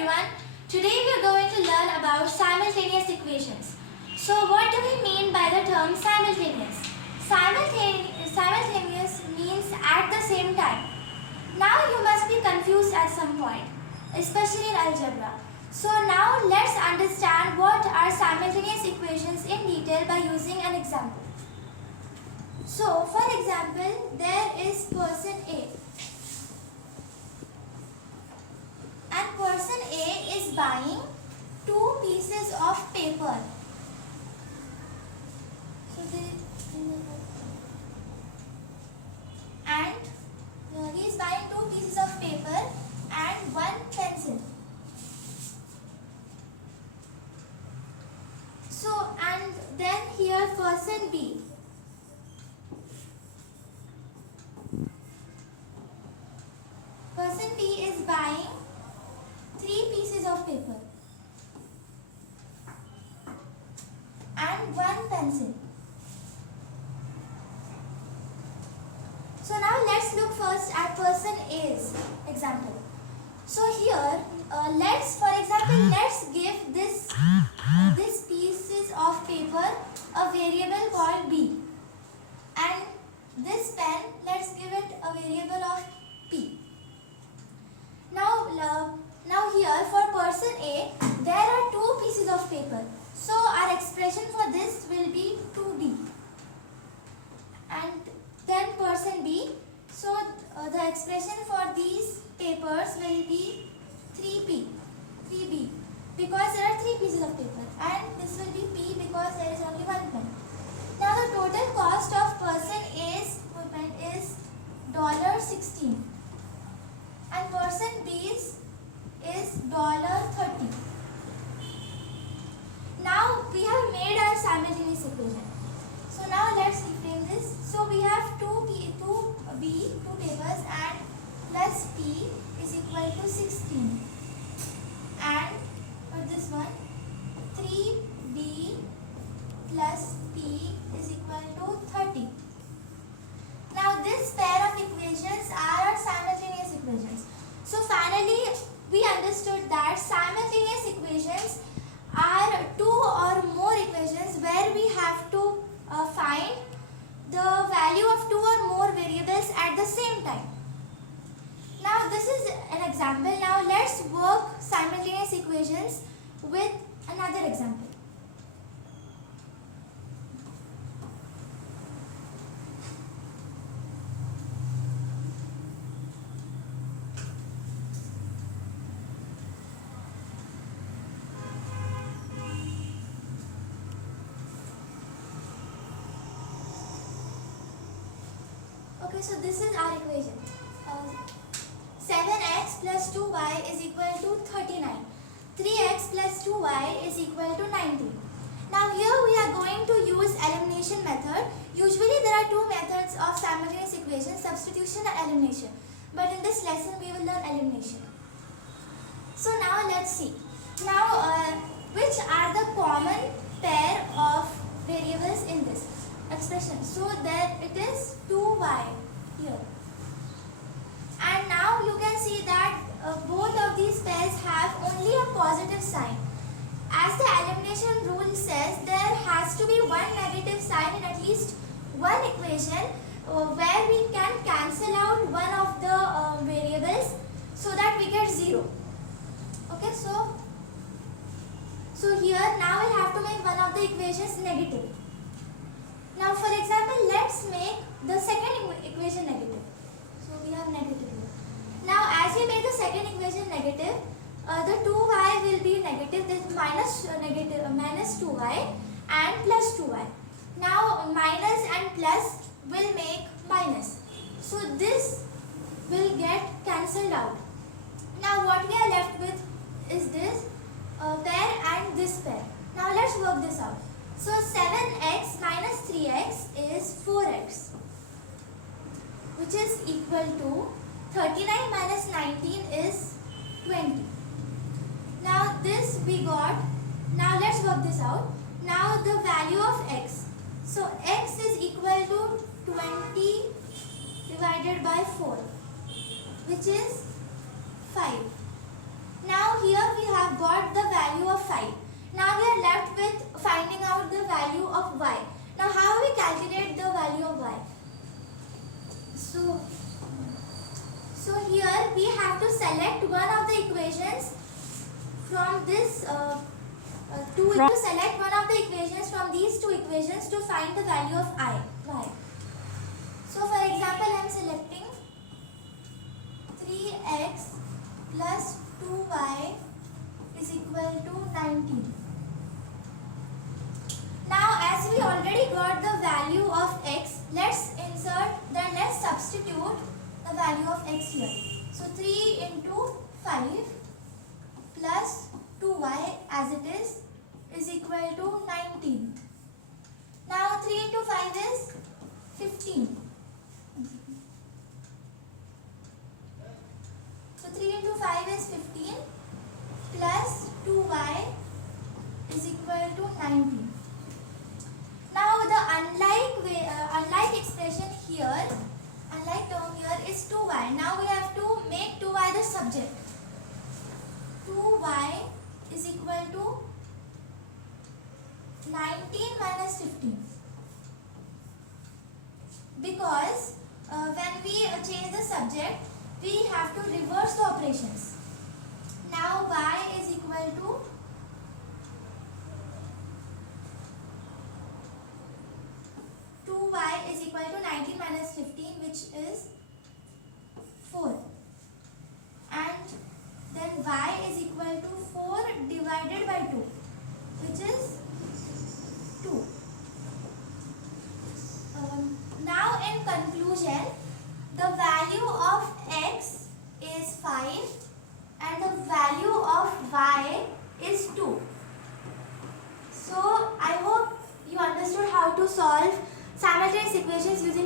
everyone. Today we are going to learn about simultaneous equations. So what do we mean by the term simultaneous? Simultaneous means at the same time. Now you must be confused at some point, especially in algebra. So now let's understand what are simultaneous equations in detail by using an example. So for example, there is person A. And person A is buying 2 pieces of paper. And he is buying 2 pieces of paper and 1 pencil. So, and then here person B. Person B is buying 3 pieces of paper and 1 pencil. So now let's look first at person A's example. So here, let's give this pieces of paper a variable called B, and this pen, let's give it a variable of P. Now here for person A, there are 2 pieces of paper. So our expression for this will be 2B. And then person B, so the expression for these papers will be 3B, because there are 3 pieces of paper, and this will be P because there is only 1 pen. Now the total cost of person A's pen is $16, and person B's is $30. Now we have made our simultaneous equation. So now let's reframe this. So we have 2 papers, and plus P is equal to 16, and for this one 3B plus P is equal to 30. Now this pair of equations are our simultaneous equations. So finally we understood that simultaneous equations are 2 or more equations where we have to find the value of 2 or more variables at the same time. Now this is an example. Now let's work simultaneous equations with another example. Okay, so this is our equation. 7x plus 2y is equal to 39. 3x plus 2y is equal to 19. Now here we are going to use elimination method. Usually there are 2 methods of simultaneous equations, substitution and elimination. But in this lesson we will learn elimination. So now let's see. Now which are the common pair of variables in this expression? So there it is 2y here. And now you can see that both of these pairs have only a positive sign. As the elimination rule says, there has to be one negative sign in at least one equation where we can cancel out one of the variables so that we get 0. Okay, so here now we'll have to make one of the equations negative. Now for example, let's make the second equation negative. So we have negative here. Now as we make the second equation negative, the 2y will be negative, this minus 2y and plus 2y. Now minus and plus will make minus. So this will get cancelled out. Now what we are left with is this pair and this pair. Now let's work this out. So 7x minus 3x is 4x, which is equal to 39 minus 19 is 20. Now this we got. Now let's work this out. Now the value of x. So x is equal to 20 divided by 4, which is 5. Now here got the value of 5. Now we are left with finding out the value of y. Now how we calculate the value of y? So here we have to select one of the equations from this select one of the equations from these two equations to find the value of y. So for example, I am selecting 3x plus 2y is equal to 19. Now as we already got the value of x, let's substitute the value of x here. So 3 into 5 plus 2y as it is equal to 19. Now 3 into 5 is 15. So 3 into 5 is 15 plus 2y is equal to 19. Now the unlike expression here, unlike term here is 2y. Now we have to make 2y the subject. 2y is equal to 19 minus 15. Because when we change the subject, we have to reverse the operations. Now y is equal to 2y is equal to 19 minus 15, which is 4. And then y is equal to 4 divided by 2, which is 2. Now in conclusion, the value of x is 5 and the value of y is 2. So I hope you understood how to solve simultaneous equations using